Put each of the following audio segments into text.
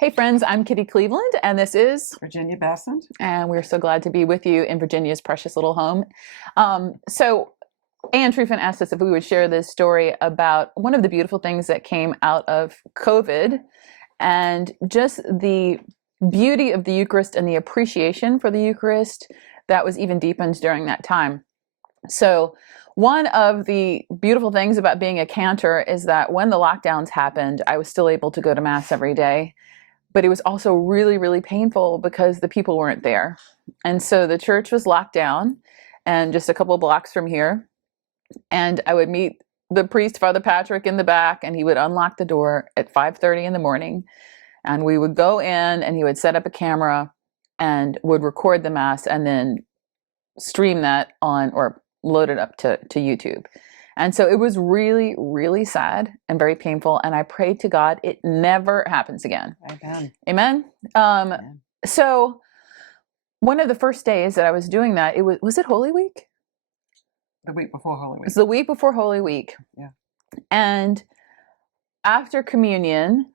Hey friends, I'm Kitty Cleveland and this is Virginia Bessent. and we're so glad to be with you in Virginia's precious little home. So Ann Trufen asked us if we would share this story about one of the beautiful things that came out of COVID and just the beauty of the Eucharist and the appreciation for the Eucharist that was even deepened during that time. So one of the beautiful things about being a cantor is that when the lockdowns happened, I was still able to go to Mass every day. But it was also really, really painful because the people weren't there. And so the church was locked down and just a couple of blocks from here. And I would meet the priest, Father Patrick, in the back, and he would unlock the door at 5:30 in the morning. And we would go in and he would set up a camera and would record the Mass and then stream that on or load it up to YouTube. And so it was really, really sad and very painful. And I prayed to God it never happens again. Amen. Amen. Amen. So one of the first days that I was doing that, was it Holy Week? The week before Holy Week. It's the week before Holy Week. Yeah. And after communion,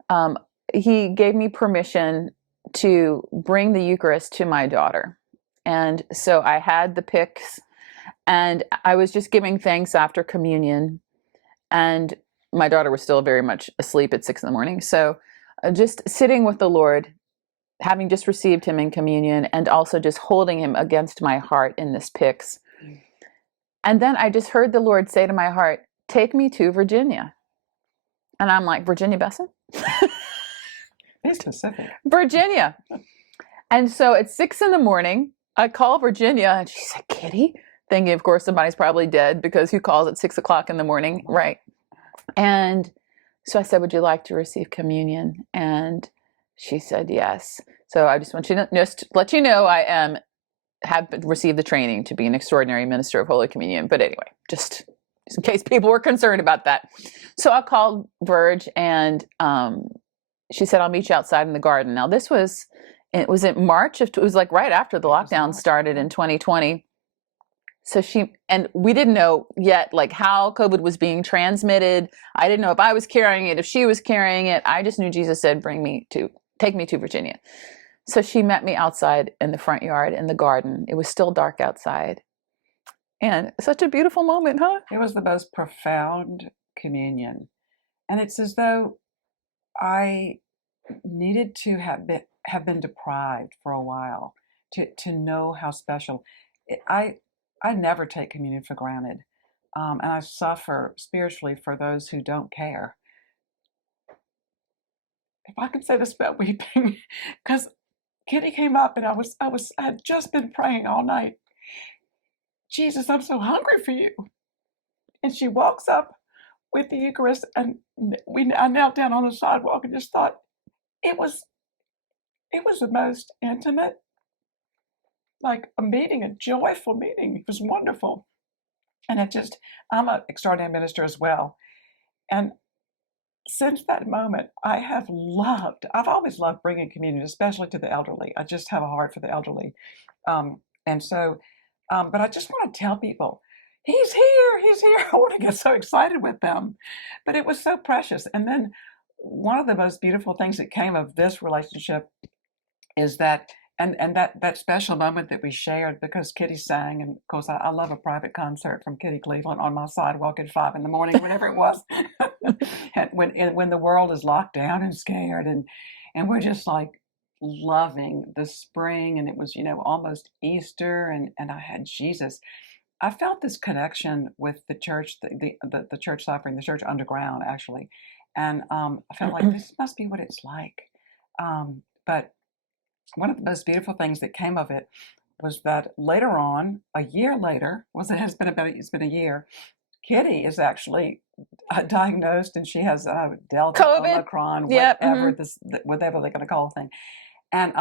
he gave me permission to bring the Eucharist to my daughter. And so I had the pics. And I was just giving thanks after communion. And my daughter was still very much asleep at 6 a.m. So just sitting with the Lord, having just received him in communion, and also just holding him against my heart in this pyx. And then I just heard the Lord say to my heart, take me to Virginia. And I'm like, Virginia Bessent? Be specific. Virginia. And so at 6 a.m, I call Virginia and she said, Kitty? Thinking, of course, somebody's probably dead because who calls at 6 o'clock in the morning, right? And so I said, would you like to receive communion? And she said, yes. So I just want you to just let you know have received the training to be an extraordinary minister of Holy Communion. But anyway, just in case people were concerned about that. So I called Virg and she said, I'll meet you outside in the garden. Now it was in March, it was like right after the lockdown started in 2020. So we didn't know yet like how COVID was being transmitted. I didn't know if I was carrying it, if she was carrying it. I just knew Jesus said, take me to Virginia. So she met me outside in the front yard in the garden. It was still dark outside. And such a beautiful moment, huh? It was the most profound communion. And it's as though I needed to have been deprived for a while to know how special. I never take communion for granted, and I suffer spiritually for those who don't care. If I could say this about weeping, because Kitty came up and I had just been praying all night. Jesus, I'm so hungry for you. And she walks up with the Eucharist, and I knelt down on the sidewalk and just thought it was the most intimate, like a meeting, a joyful meeting. It was wonderful. And I'm an extraordinary minister as well. And since that moment, I've always loved bringing communion, especially to the elderly. I just have a heart for the elderly. But I just want to tell people, he's here. I want to get so excited with them. But it was so precious. And then one of the most beautiful things that came of this relationship is that And that special moment that we shared, because Kitty sang, and of course I love a private concert from Kitty Cleveland on my sidewalk at 5 a.m, whenever it was, and when the world is locked down and scared, and we're just like loving the spring, and it was almost Easter, and I had Jesus. I felt this connection with the church, the church suffering, the church underground actually, and I felt like this must be what it's like, but. One of the most beautiful things that came of it was that later on, a year later, it's been a year, Kitty is actually diagnosed, and she has Delta, COVID. Omicron, Yep. whatever they're going to call the thing. And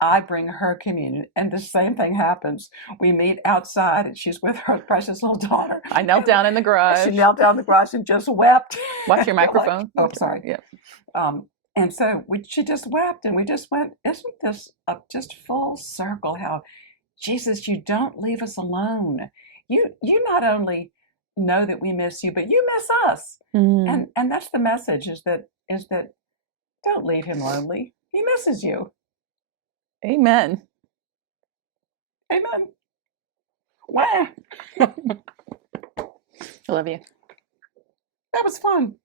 I bring her communion, and the same thing happens. We meet outside, and she's with her precious little daughter. I knelt down in the garage. She knelt down in the garage and just wept. Watch your microphone. Oh, sorry. Yeah. And so she just wept, and we just went, isn't this just full circle how, Jesus, you don't leave us alone. You not only know that we miss you, but you miss us. And that's the message, is that don't leave him lonely. He misses you. Amen. Amen. Wow. I love you. That was fun.